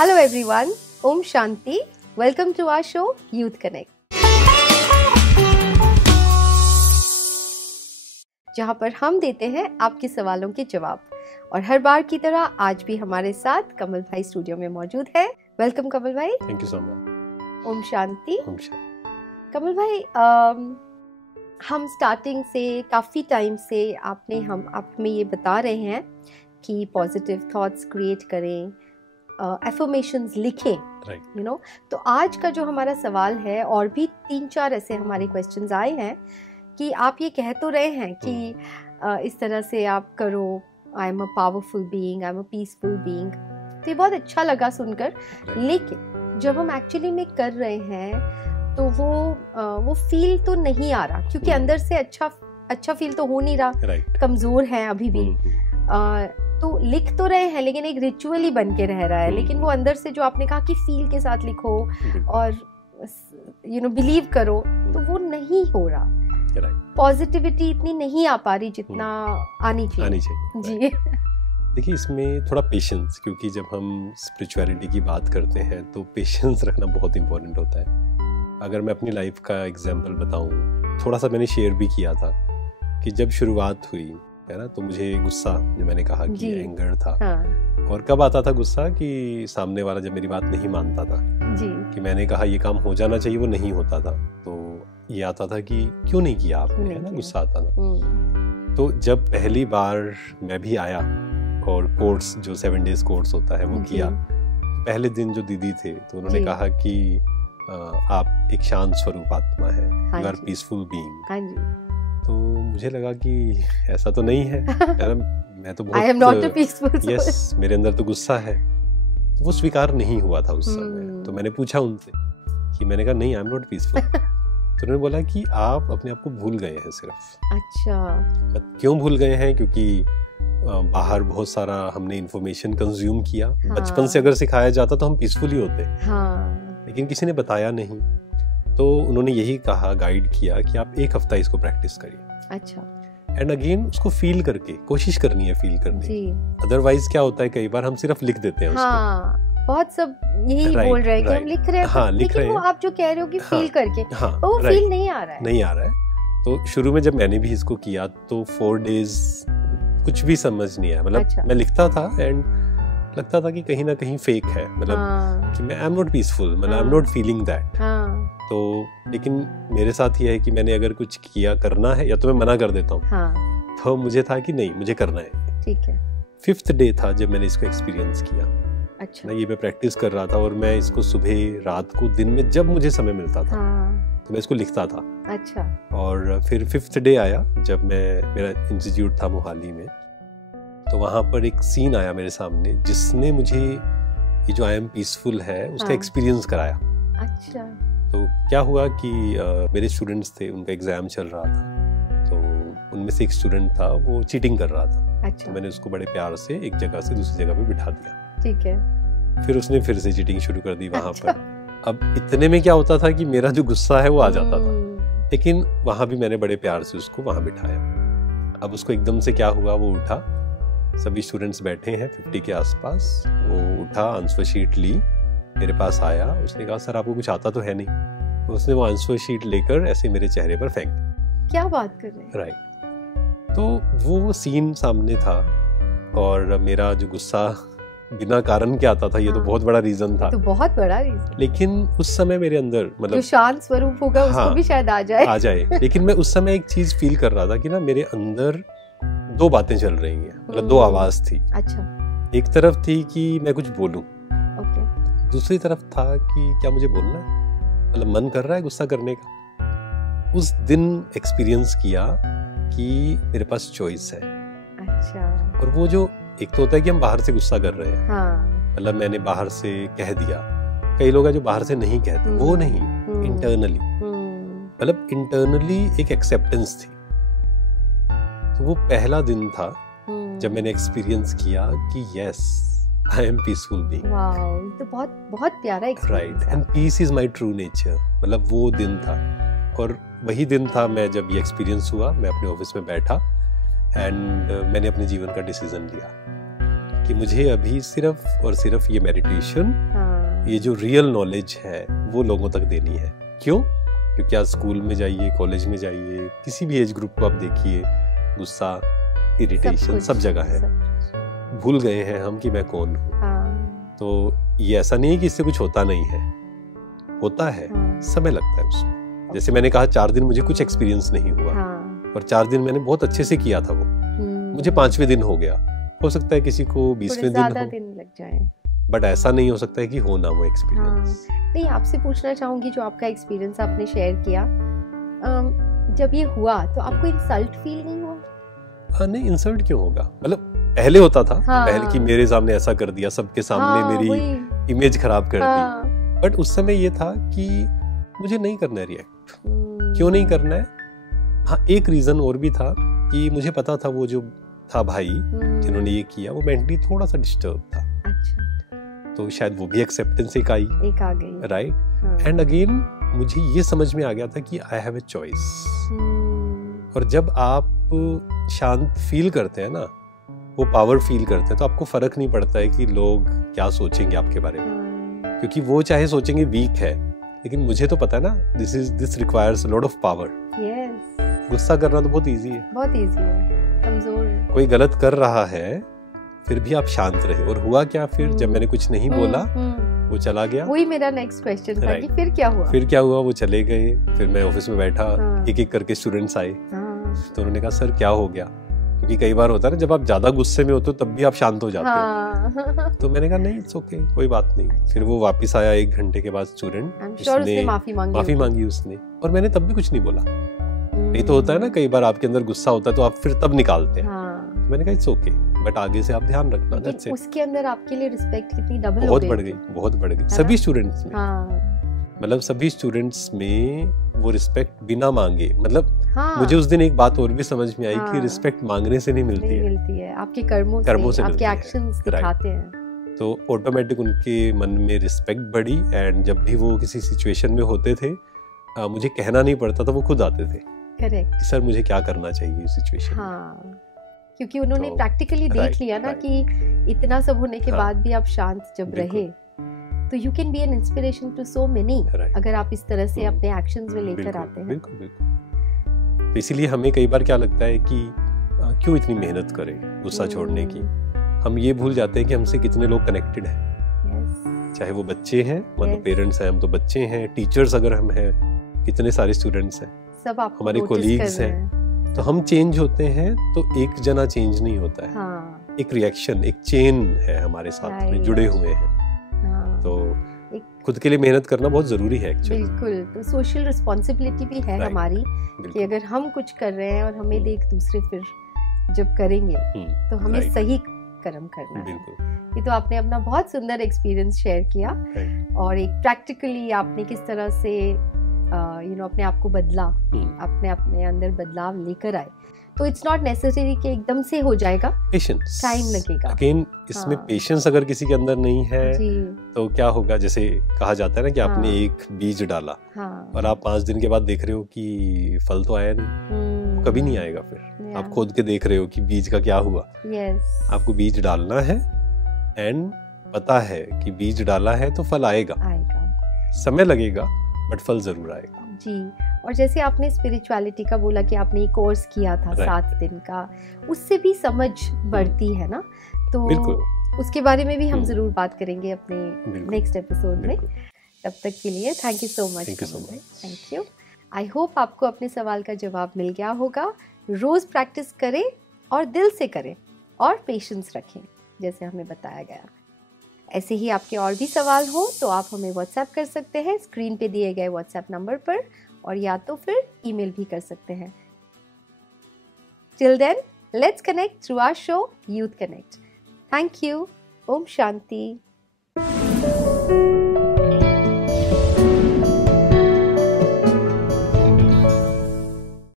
Hello everyone, Om Shanti. Welcome to our show Youth Connect. जहां पर हम देते हैं आपके सवालों के जवाब और हर बार की तरह आज भी हमारे साथ कमल भाई स्टूडियो में मौजूद है. वेलकम कमल भाई. Thank you so much. ओम शांति. ओम शांति. कमल भाई, हम स्टार्टिंग से काफ़ी टाइम से आप में ये बता रहे हैं कि पॉजिटिव थॉट्स क्रिएट करें, एफर्मेशंस लिखें, यू नो. तो आज का जो हमारा सवाल है, और भी 3-4 ऐसे हमारे क्वेश्चंस आए हैं कि आप ये कह तो रहे हैं कि इस तरह से आप करो, I am a powerful being, I am a peaceful being. तो ये बहुत अच्छा लगा सुनकर. लेकिन जब हम एक्चुअली में कर रहे हैं तो वो फील तो नहीं आ रहा, क्योंकि अंदर से अच्छा फील तो हो नहीं रहा. कमज़ोर है अभी भी. तो लिख तो रहे हैं लेकिन एक रिचुअल ही बन के रह रहा है. लेकिन वो अंदर से जो आपने कहा कि फील के साथ लिखो और बिलीव करो, तो वो नहीं हो रहा. पॉजिटिविटी इतनी नहीं आ पा रही जितना आनी चाहिए. जी. देखिए, इसमें थोड़ा पेशेंस, क्योंकि जब हम स्पिरिचुअलिटी की बात करते हैं तो पेशेंस रखना बहुत इंपॉर्टेंट होता है. अगर मैं अपनी लाइफ का एग्जांपल बताऊं, थोड़ा सा मैंने शेयर भी किया था कि जब शुरुआत हुई है ना, तो मुझे गुस्सा, जो मैंने कहा कि एंगर था. हाँ. और कब आता था गुस्सा कि सामने वाला जब मेरी बात नहीं मानता था जी. कि मैंने कहा ये काम हो जाना चाहिए, वो नहीं होता था, तो ये आता था कि क्यों नहीं किया आपने, है ना, गुस्सा आता था. तो जब पहली बार मैं भी आया और कोर्स, जो 7 डेज कोर्स होता है, वो किया, पहले दिन जो दीदी थे तो उन्होंने कहा कि आप एक शांत स्वरूप आत्मा है, यू आर पीसफुल बीइंग. तो मुझे लगा कि ऐसा तो नहीं है, मैं तो बहुत, I am not a peaceful soul. Yes, मेरे अंदर तो गुस्सा है. तो वो स्वीकार नहीं हुआ था उस समय. तो मैंने पूछा उनसे कि, मैंने कहा नहीं, आई एम नॉट पीसफुल. तो उन्होंने बोला कि आप अपने आप को भूल गए हैं सिर्फ. अच्छा. क्यों भूल गए हैं? क्योंकि बाहर बहुत सारा हमने इन्फॉर्मेशन कंज्यूम किया. बचपन से अगर सिखाया जाता तो हम पीसफुल ही होते. लेकिन किसी ने बताया नहीं. तो उन्होंने यही कहा, गाइड किया कि आप 1 हफ्ता इसको प्रैक्टिस करिए. अच्छा. एंड अगेन उसको फील करके कोशिश करनी है, फील करनी. अदरवाइज क्या होता है, कई बार हम सिर्फ लिख देते हैं उसको. बहुत सब यही बोल रहे हैं कि हम लिख रहे हैं. हाँ, लेकिन वो आप जो कह रहे हो कि फील करके, वो फील नहीं आ रहा है. तो शुरू में जब मैंने भी इसको किया तो 4 डेज कुछ भी समझ नहीं आया. मतलब मैं लिखता था एंड लगता था कि कहीं ना कहीं फेक है, मतलब कि मैं आई एम नॉट पीसफुल, मतलब I am not feeling that. तो लेकिन मेरे साथ ये है कि मैंने अगर कुछ किया, करना है, या तो मैं मना कर देता हूँ. तो मुझे था कि नहीं, मुझे करना है. ठीक है. 5th डे था जब मैंने इसको एक्सपीरियंस किया. अच्छा. ये मैं प्रैक्टिस कर रहा था और मैं इसको सुबह, रात को, दिन में जब मुझे समय मिलता था तो मैं इसको लिखता था. अच्छा. और फिर 5th डे आया जब मेरा इंस्टीट्यूट था मोहाली में. तो वहाँ पर एक सीन आया मेरे सामने जिसने मुझे ये जो आई एम पीसफुल है उसका एक्सपीरियंस कराया. अच्छा. तो क्या हुआ कि मेरे स्टूडेंट्स थे, उनका एग्जाम चल रहा था. तो उनमें से एक स्टूडेंट था, वो चीटिंग कर रहा था. अच्छा. तो मैंने उसको बड़े प्यार से एक जगह से दूसरी जगह पे बिठा दिया. ठीक है. फिर उसने फिर से चीटिंग शुरू कर दी वहाँ पर. अब इतने में क्या होता था कि मेरा जो गुस्सा है वो आ जाता था, लेकिन वहाँ भी मैंने बड़े प्यार से उसको वहाँ बिठाया. अब उसको एकदम से क्या हुआ, वो उठा, सभी स्टूडेंट्स बैठे हैं 50 के आसपास. वो उठा, आंसर शीट ली, मेरे पास आया. उसने कहा, सर आपको कुछ आता तो है नहीं. तो उसने वो आंसर शीट लेकर ऐसे मेरे चेहरे पर फेंक दी. क्या बात कर रहे हैं? राइट. तो वो सीन सामने था और मेरा जो गुस्सा बिना कारण क्या आता था, ये तो बहुत बड़ा रीजन था. तो बहुत बड़ा रीजन. लेकिन उस समय मेरे अंदर, मतलब जो शांत स्वरूप होगा उसको भी शायद आ जाए. लेकिन मैं उस समय एक चीज फील कर रहा था कि ना, मेरे अंदर 2 बातें चल रही हैं, मतलब 2 आवाज थी. अच्छा. एक तरफ थी कि मैं कुछ बोलूं. ओके. दूसरी तरफ था कि क्या मुझे बोलना है, मतलब मन कर रहा है गुस्सा करने का. उस दिन एक्सपीरियंस किया कि मेरे पास चॉइस है. अच्छा. और वो जो एक तो होता है कि हम बाहर से गुस्सा कर रहे हैं. हाँ. मतलब मैंने बाहर से कह दिया. कई लोग हैं जो बाहर से नहीं कहते, वो नहीं, इंटरनली, मतलब इंटरनली एक एक्सेप्टेंस थी. तो वो पहला दिन था जब मैंने एक्सपीरियंस किया कि yes, I am peaceful being. Wow, ये तो बहुत बहुत प्यारा experience. Right. And peace is my true nature. मतलब वो दिन था. और वही दिन था मैं जब ये एक्सपीरियंस हुआ, मैं अपने ऑफिस में बैठा एंड मैंने अपने जीवन का डिसीजन लिया कि मुझे अभी सिर्फ और सिर्फ ये मेडिटेशन, ये जो रियल नॉलेज है वो लोगों तक देनी है। क्यों? क्योंकि आज स्कूल में जाइए, कॉलेज में जाइए, किसी भी एज ग्रुप को आप देखिए, गुस्सा, इरिटेशन सब जगह है। भूल गए हैं हम कि मैं कौन हूँ। तो ये ऐसा नहीं है कि इससे कुछ होता नहीं है, होता है, समय लगता है उसमें। जैसे मैंने कहा 4 दिन मुझे कुछ एक्सपीरियंस नहीं हुआ, और 4 दिन मैंने बहुत अच्छे से किया था वो, मुझे 5वें दिन हो गया। हो सकता है किसी को 20वें दिन लग जाए, बट ऐसा नहीं हो सकता है कि हो ना वो एक्सपीरियंस। नहीं, आपसे पूछना चाहूंगी, जो आपका एक्सपीरियंस आपने शेयर किया, जब ये हुआ तो आपको इंसल्ट फील नहीं हुआ? नहीं, इंसल्ट क्यों होगा, मतलब पहले होता था, पहले कि मेरे सामने ऐसा कर दिया, सबके सामने मेरी इमेज खराब कर दी। बट उस समय ये था कि मुझे नहीं करना है रिएक्ट। क्यों नहीं करना है? हाँ, एक रीजन और भी था कि मुझे पता था वो जो था भाई जिन्होंने ये किया, वो मेंटली थोड़ा सा डिस्टर्ब था। तो शायद वो भी एक्सेप्टेंस एक आ गई, राइट। एंड अगेन मुझे ये समझ में आ गया था कि आई हैव ए चॉइस। और जब आप शांत फील करते हैं ना, वो पावर फील करते हैं, तो आपको फर्क नहीं पड़ता है कि लोग क्या सोचेंगे आपके बारे में, क्योंकि वो चाहे सोचेंगे वीक है, लेकिन मुझे तो पता है ना, this requires lot of power. गुस्सा करना तो बहुत इजी है, कमजोर। कोई गलत कर रहा है फिर भी आप शांत रहे। और हुआ क्या फिर, जब मैंने कुछ नहीं बोला, वो चला गया। वही मेरा नेक्स्ट क्वेश्चन था कि फिर क्या हुआ? फिर क्या हुआ, वो चले गए। फिर मैं ऑफिस में बैठा, एक एक करके स्टूडेंट्स आए, तो उन्होंने कहा सर क्या हो गया, क्योंकि कई बार होता है ना, जब आप ज्यादा गुस्से में होते हो तब भी आप शांत हो जाते हो। तो मैंने कहा नहीं, इट्स ओके, कोई बात नहीं। फिर वो वापस आया 1 घंटे के बाद स्टूडेंट, उसने माफी मांगी उसने, और मैंने तब भी कुछ नहीं बोला। ये तो होता है ना, कई बार आपके अंदर गुस्सा होता है तो आप फिर तब निकालते हैं। मैंने कहा इट्स ओके, बट आगे से आप ध्यान रखना। उसके अंदर आपके लिए रिस्पेक्ट कितनी डबल बहुत बढ़ गई सभी स्टूडेंट्स में। मतलब सभी स्टूडेंट्स में वो रिस्पेक्ट बिना मांगे, मतलब मुझे उस दिन एक बात और भी समझ में आई कि रिस्पेक्ट मांगने से नहीं मिलती है, आपके कर्मों से आपके एक्शंस दिखाते हैं। तो ऑटोमेटिक उनके मन में रिस्पेक्ट बढ़ी। एंड जब भी वो किसी सिचुएशन में होते थे, मुझे कहना नहीं पड़ता था, वो खुद आते थे। करेक्ट। सर मुझे क्या करना चाहिए इस सिचुएशन में। क्योंकि उन्होंने प्रैक्टिकली देख लिया ना कि इतना सब होने के बाद भी आप शांत जब रहे, तो you can be an inspiration to so many, अगर आप इस तरह से अपने एक्शंस में लेकर आते हैं। बिल्कुल। तो इसीलिए हमें कई बार क्या लगता है कि क्यों इतनी मेहनत करें गुस्सा छोड़ने की। हम ये भूल जाते हैं कि हमसे कितने लोग कनेक्टेड हैं, चाहे वो बच्चे हैं, मतलब पेरेंट्स हैं, हम तो बच्चे हैं, टीचर्स अगर हम हैं, कितने सारे स्टूडेंट्स हैं, सब हमारे कोलीग्स हैं। तो हम चेंज होते हैं तो एक जना चेंज नहीं होता है। एक रिएक्शन, एक चेन है हमारे साथ में जुड़े हुए हैं। तो खुद के लिए मेहनत करना बहुत जरूरी है एक्चुअली। बिल्कुल। तो सोशल रिस्पॉन्सिबिलिटी भी है हमारी, कि अगर हम कुछ कर रहे हैं और हमें देख दूसरे फिर जब करेंगे तो हमें सही कर्म करना है। ये तो आपने अपना बहुत सुंदर एक्सपीरियंस शेयर किया, और एक प्रैक्टिकली आपने किस तरह से अपने आप को बदला, अपने अंदर बदलाव लेकर आए। तो इट्स नॉट नेसेसरी कि एकदम से हो जाएगा, पेशेंस, टाइम लगेगा। अगेन इसमें पेशेंस अगर किसी के अंदर नहीं है तो क्या होगा, जैसे कहा जाता है ना कि आपने एक बीज डाला और आप 5 दिन के बाद देख रहे हो कि फल तो आया नहीं, कभी नहीं आएगा। फिर आप खोद के देख रहे हो कि बीज का क्या हुआ। आपको बीज डालना है एंड पता है कि बीज डाला है तो फल आएगा, समय लगेगा बट फल जरूर आएगा जी। और जैसे आपने स्पिरिचुअलिटी का बोला कि आपने एक कोर्स किया था 7 दिन का, उससे भी समझ बढ़ती है ना, तो उसके बारे में भी हम जरूर बात करेंगे अपने नेक्स्ट एपिसोड में। तब तक के लिए thank you so much. Thank you. I hope आपको अपने सवाल का जवाब मिल गया होगा। रोज प्रैक्टिस करें और दिल से करें और पेशेंस रखें जैसे हमें बताया गया। ऐसे ही आपके और भी सवाल हो तो आप हमें व्हाट्सएप कर सकते हैं स्क्रीन पे दिए गए व्हाट्सएप नंबर पर, और या तो फिर ईमेल भी कर सकते हैं। Till then, let's connect through our show youth connect. Thank you. ओम शांति।